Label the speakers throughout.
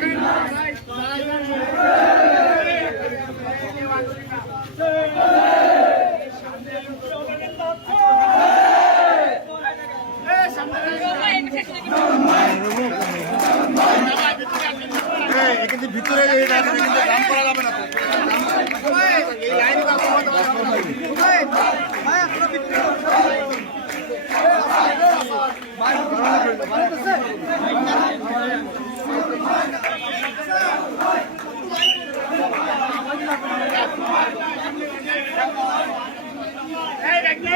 Speaker 1: đi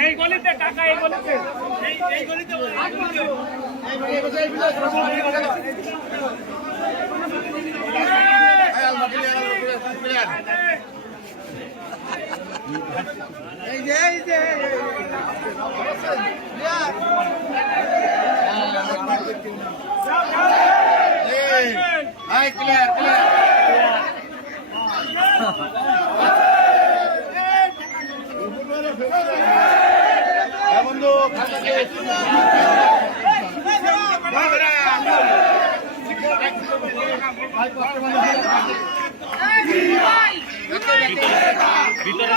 Speaker 1: এই
Speaker 2: গলিতে টাকা এই গলিতে এই এই গলিতে
Speaker 1: এই, এই, clear, clear। এ বন্ধু।
Speaker 2: ভিতরে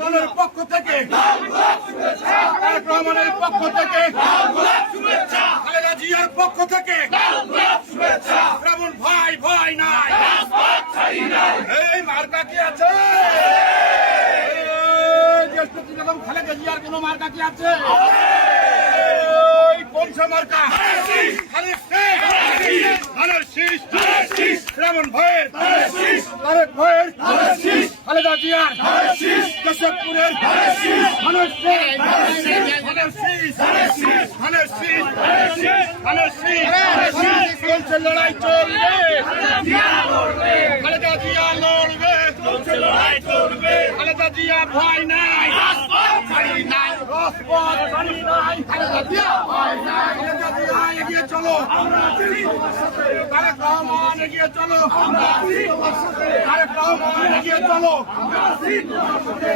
Speaker 1: দলের পক্ষ থেকে রহমানের পক্ষ থেকে,
Speaker 2: খালেদা জিয়ার পক্ষ থেকে রাবণ ভাই ভাই নাই। এই মার্কা কি আছে? খালেদা জিয়ার কোন মার্কা কি আছে? কোন সে মার্কা? ধানের শীষ শ্রাবণ ভাইয়ের তারেক ভাইয়ের খালেদা জিয়ার কেশবপুরের চলছে লড়াই চলবে। খালেদা জিয়া লড়বে। চলছে লড়াই চলবে। খালেদা জিয়া ভয় নাই। রাজপথ ছাড়ি নাই। রাজপথ ছাড়ি নাই। এগিয়ে চলো তারেক রহমান এগিয়ে চলো তারেক রহমান এগিয়ে চলো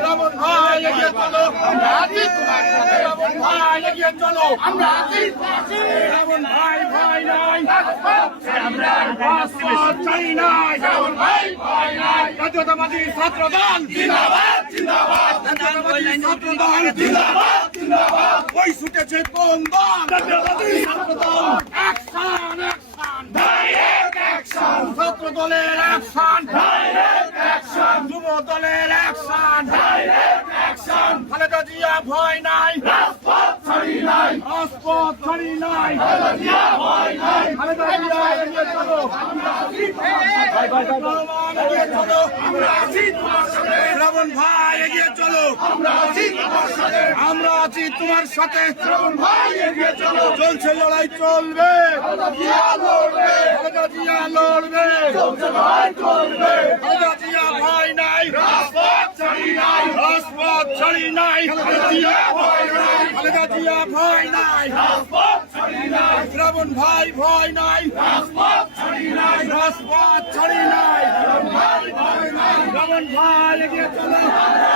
Speaker 2: রাবণ ভাই এগিয়ে চলো রাবণ ভাই এগিয়ে চলো রাবণ ভাই ভাই নাই আমরা নাই রাবণ ভাই ভাই নাই জাতীয়তাবাদী ছাত্র জিন্দাবাদ জিন্দাবাদ জাতীয়তাবাদী জিন্দাবাদ ওই ছুটেছে কোন দল? ডাইরেক্ট অ্যাকশন ছাত্র দলের অ্যাকশন ডাইরেক্ট অ্যাকশন যুব দলের action direct action Khaleda Zia ভয় নাই! রাজপথ ছাড়ি নাই! রাজপথ ছাড়ি নাই! খালেদা জিয়া ভয় নাই! খালেদা জিয়া এগিয়ে চলো! আমরা আছি ভাই ভাই রহমান এগিয়ে চলো আমরা আছি তোমার সাথে! শ্রাবণ ভাই এগিয়ে চলো! আমরা আছি তোমার সাথে! আমরা আছি তোমার সাথে! শ্রাবণ ভাই এগিয়ে চলো! চলছে লড়াই চলবে খালেদা জিয়া লড়বে খালেদা জিয়া লড়বে। লড়াই চলবে খালেদা জিয়া ভয় নাই। রাজপথ ছাড়ি নাই। রাজপথ ছাড়ি নাই। খালেদা জিয়া ভয় নাই। খালেদা জিয়া ভয় নাই। রাজপথ ছাড়ি নাই। শ্রাবণ ভাই ভয় নাই। রাজপথ ছাড়ি নাই। রাজপথ ছাড়ি নাই। শ্রাবণ ভাই এগিয়ে চলো।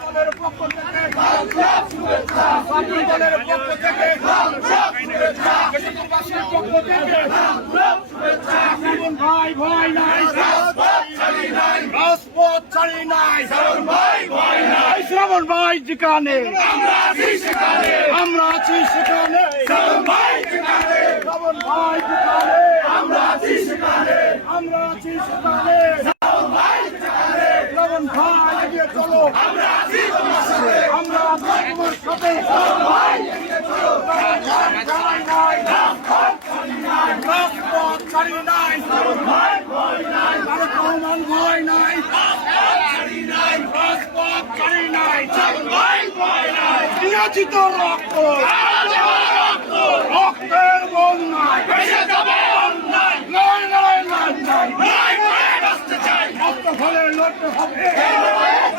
Speaker 2: পক্ষ থেকে শুভেচ্ছা। দলের পক্ষ থেকে পক্ষ শ্রাবণ ভাই নাই। রাজপথ ছাড়ি ভাই ভাই নাই। শ্রাবণ ভাই যেখানে। আমরা আছি সেখানে। আমরা আছি সেখানে। শ্রাবণ ভাই যেখানে। শ্রাবণ ভাই যেখানে। আমরা আছি সেখানে। আমরা আছি সেখানে শ্রাবণ ভাই যেখানে শ্রাবণ ভাই এগিয়ে চলো আমরা আছি তোমার সাথে আমরা আছি তোমার সাথে শ্রাবণ ভাই এগিয়ে চলো রাজপথ ছাড়ি নাই শ্রাবণ ভাই ভয় নাই তারেক রহমান ভয় নাই রাজপথ ছাড়ি নাই শ্রাবণ ভাই ভয় নাই নিয়োজিত রক্ত। রক্তের বন্যায় হবে জিততে হবে যুগে যুগে লড়ছে